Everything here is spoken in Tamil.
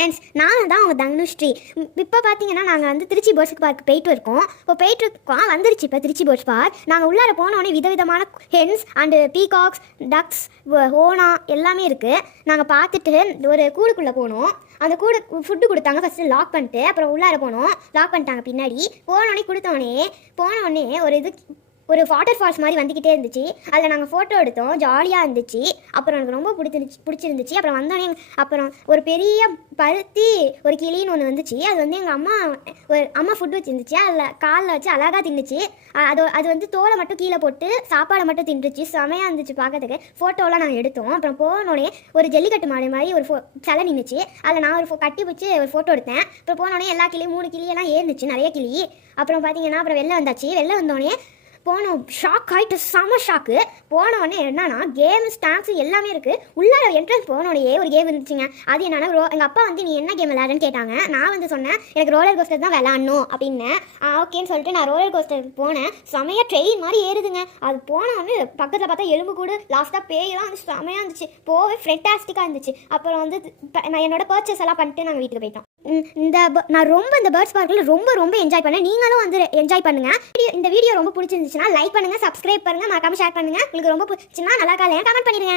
ஃப்ரெண்ட்ஸ், நான் தான் உங்கள் தனுஸ்ரீ. இப்போ பார்த்தீங்கன்னா நாங்கள் வந்து திருச்சி பேர்ட்ஸ் பார்க் போயிட்டு இருக்கோம். வந்துருச்சு இப்போ திருச்சி பேர்ட்ஸ் பார்க். நாங்கள் உள்ளார போனோடனே விதவிதமான ஹென்ஸ் அண்டு பீகாக்ஸ், டக்ஸ், ஓனா எல்லாமே இருக்குது. நாங்கள் பார்த்துட்டு ஒரு கூடுக்குள்ளே போனோம். அந்த கூடு ஃபுட்டு கொடுத்தாங்க. ஃபஸ்ட்டு லாக் பண்ணிட்டு அப்புறம் உள்ளார போனோம். லாக் பண்ணிட்டாங்க. பின்னாடி போனோடனே ஒரு வாட்டர் ஃபால்ஸ் மாதிரி வந்துக்கிட்டே இருந்துச்சு. அதில் நாங்கள் ஃபோட்டோ எடுத்தோம். ஜாலியாக இருந்துச்சு. அப்புறம் எனக்கு ரொம்ப பிடிச்சிருந்துச்சு. அப்புறம் வந்தோடனே அப்புறம் ஒரு பெரிய பருத்தி ஒரு கிளின்னு ஒன்று வந்துச்சு. அது வந்து எங்கள் அம்மா ஃபுட் வச்சுருந்துச்சு. அதில் காலில் வச்சு அழகாக தின்னுச்சு. அது வந்து தோலை மட்டும் கீழே போட்டு சாப்பாடை மட்டும் தின்றுச்சு. செமையாக இருந்துச்சு பார்க்கறதுக்கு. ஃபோட்டோலாம் நாங்கள் எடுத்தோம். அப்புறம் போனோடனே ஒரு ஜல்லிக்கட்டு மாடு மாதிரி ஒரு சிலை நின்றுச்சு. அதில் நான் ஒரு கட்டி பிடிச்சி ஒரு ஃபோட்டோ எடுத்தேன். அப்புறம் போனோடனே எல்லா கிளியும் 3 கிளியெல்லாம் ஏறிச்சு, நிறைய கிளி. அப்புறம் பார்த்தீங்கன்னா அப்புறம் வெளில வந்தோடனே போனோம். ஷாக் ஆகிட்டு, செம ஷாக்கு. போனோடனே என்னன்னா கேம் ஸ்டாம்ப்ஸ் எல்லாமே இருக்குது. உள்ளார என்ட்ரன்ஸ் போனோடனே ஒரு கேம் இருந்துச்சுங்க. அது என்னன்னா எங்கள் அப்பா வந்து நீ என்ன கேம் விளையாடுன்னு கேட்டாங்க. நான் வந்து சொன்னேன் எனக்கு ரோலர் கோஸ்டர் தான் விளையாடணும் அப்படின்னு. ஓகேன்னு சொல்லிட்டு நான் ரோலர் கோஸ்டர் போனேன். செமையாக ட்ரெயின் மாதிரி ஏறுதுங்க. அது போனோடனே பக்கத்தில் பார்த்தா எலும்பு கூடு, லாஸ்ட்டாக பேயெல்லாம் வந்து செமையாக இருந்துச்சு. போவே ஃபென்டாஸ்டிக்காக இருந்துச்சு. அப்புறம் வந்து நான் என்னோட பர்ச்சேஸ் எல்லாம் பண்ணிட்டு நாங்கள் வீட்டுக்கு போயிட்டோம். நான் ரொம்ப இந்த பேர்ட்ஸ் பார்க்கில் ரொம்ப என்ஜாய் பண்ணேன். நீங்களும் வந்து என்ஜாய் பண்ணுங்கள். இந்த வீடியோ ரொம்ப பிடிச்சிருந்துச்சுன்னா லைக் பண்ணுங்கள், சப்ஸ்கிரைப் பண்ணுங்கள், மறக்காம ஷேர் பண்ணுங்கள். உங்களுக்கு ரொம்ப பிடிச்சின்னா நல்லா கமெண்ட் பண்ணிடுங்க.